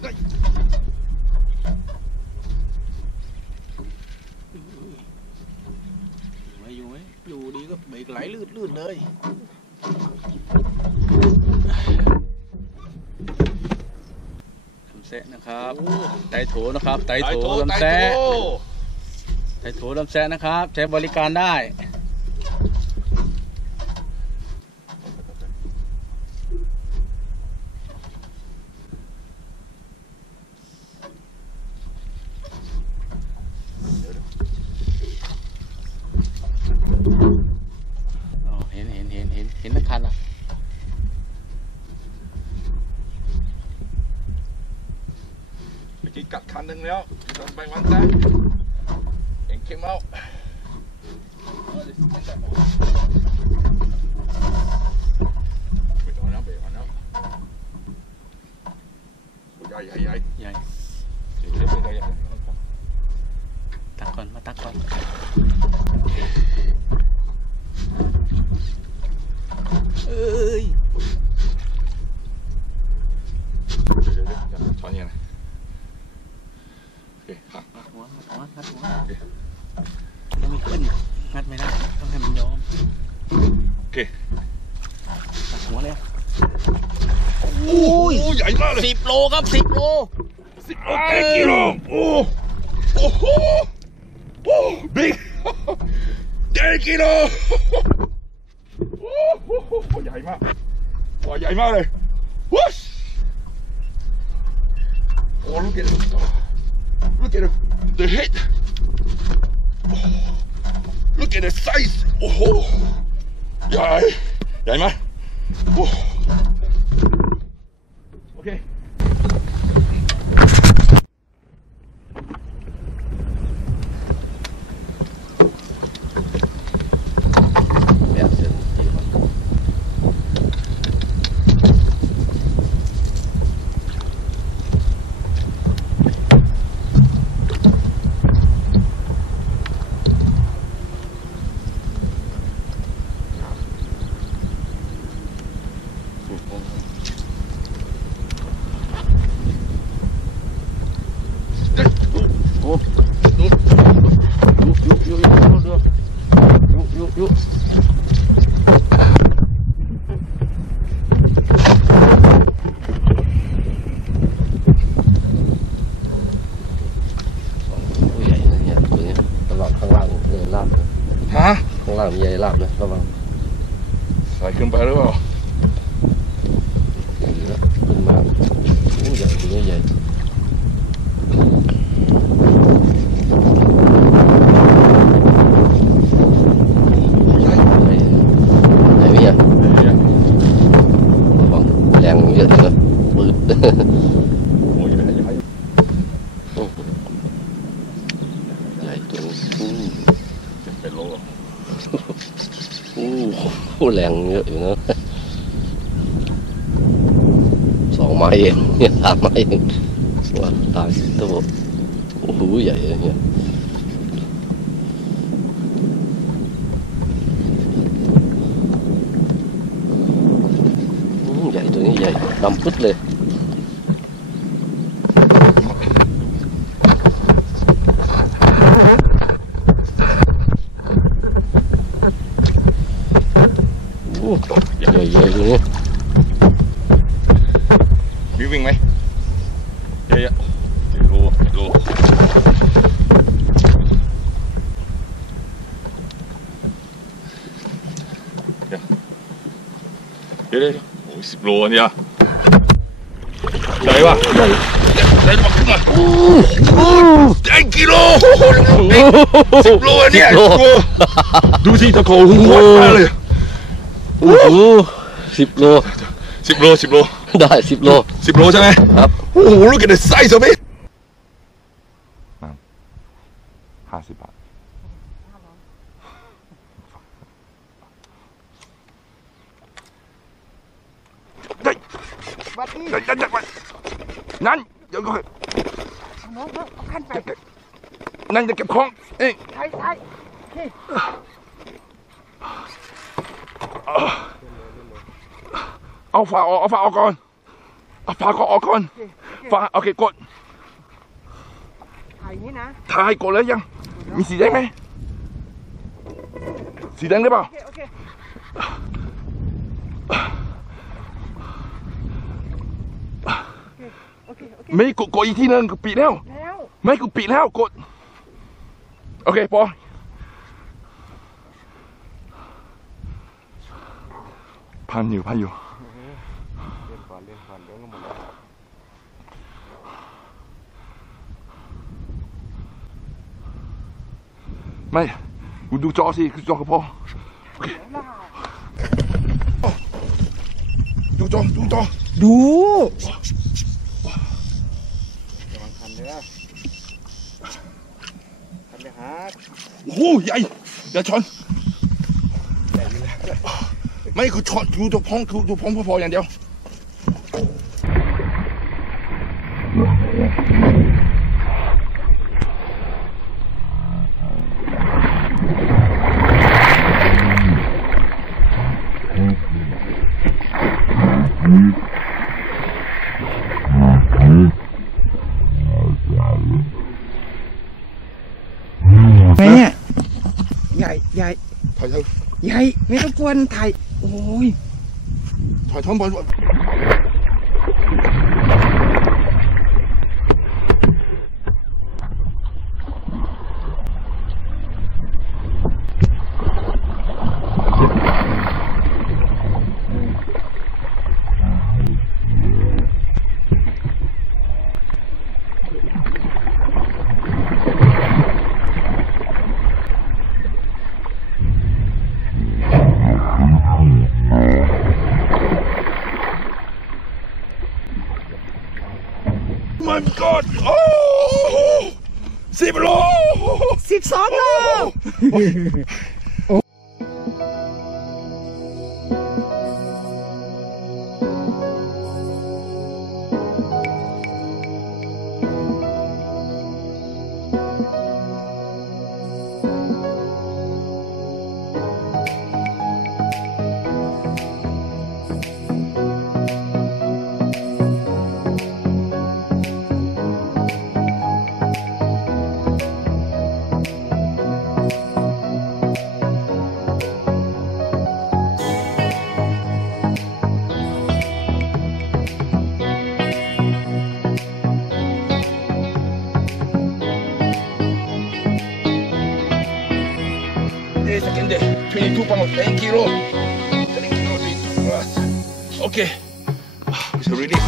อยู่ไหมอยู่ดีก็เบรกไหลลื่นเลยลำแซะนะครับไตโถนะครับไตโถลำแซะไตโถลำแซะนะครับใช้บริการได้เห็นนักคันอ่ะเมื่อกี้กัดคันหนึ่งแล้วโดนไปวันแรกเอ็งเข้มเอาไปก่อนแล้วใหญ่ตักก่อนมาตักก่อนเอ้ยช้อนยังไงโอเคหัดหัวยังไม่ขึ้นงัดไม่ได้ต้องให้มันยอมโอเคตักหัวเลยโอ้ยใหญ่มากเลย10 โลครับ10 โลกิโลโอ้โหบิ๊ก10 กิโลใหญ่มากใหญ่มากเลยว้าว Oh, look at it. Look at the head. Oh, look at the size. Oh, ใหญ่ไหมโอเคข้างล่างมีใหญ่ลาบเลยระวังใส่ขึ้นไปหรือเปล่าขึ้นมาใหญ่ตัวนี้ใหญ่ไหนพี่อ่ะระวังแรงเยอะจริงนะปืดโอ้ยใหญ่ตัวนี้เป็นโลแรงเยอะอยู่นะ2 ไม้เองเนี่ย3 ไม้เองว่าตายตัวโอ้โหใหญ่เลยเนี่ยใหญ่ตัวนี้ใหญ่ดำปึ๊ดเลยใหญ่ตัวนี้มีวิ่งไหมใหญ่โลเดี๋ยวโอ้ย10 โลเนี่ยใหญ่ปะใหญ่มากขึ้นมา10 กิโล10 โลเนี่ยดูสิตะโกนหัวมาเลยโอ้โห10 โลได้10 โลใช่ไหมครับโอ้โห look at the size of it 50 บาทได้นั่นเดี๋ยวก่อนเอาขั้นไปนั่นจะเก็บของเอ้ยใช่เอาฝาออกก่อน ฝาก็ออกก่อนฝาโอเคกด ถ่ายอย่างนี้นะ ถ่ายกดแล้วยังมีสีแดงไหมสีแดงได้เปล่า โอเคไม่กดอีกทีนึงปิดแล้วไม่กูปิดแล้วกดโอเคพอพันอยู่เล่นก่อนเดี๋ยวก็หมดแล้วไม่กูดูจอสิคือจอก็พอโอเคดูจอดูระวังคันเด้อคันไปหา โอ้โหใหญ่อย่าชนไม่คือชนดูตัวพองพออย่างเดียวไงเนี่ยใหญ่ถอยเถอะ ใหญ่ไม่ต้องกวนถ่ายโอ้ย ถอยท้องบอลมันกอดโอ้10 โล 12 โลsecond day 22 pounds 10 kilo 10 kilo okay it's really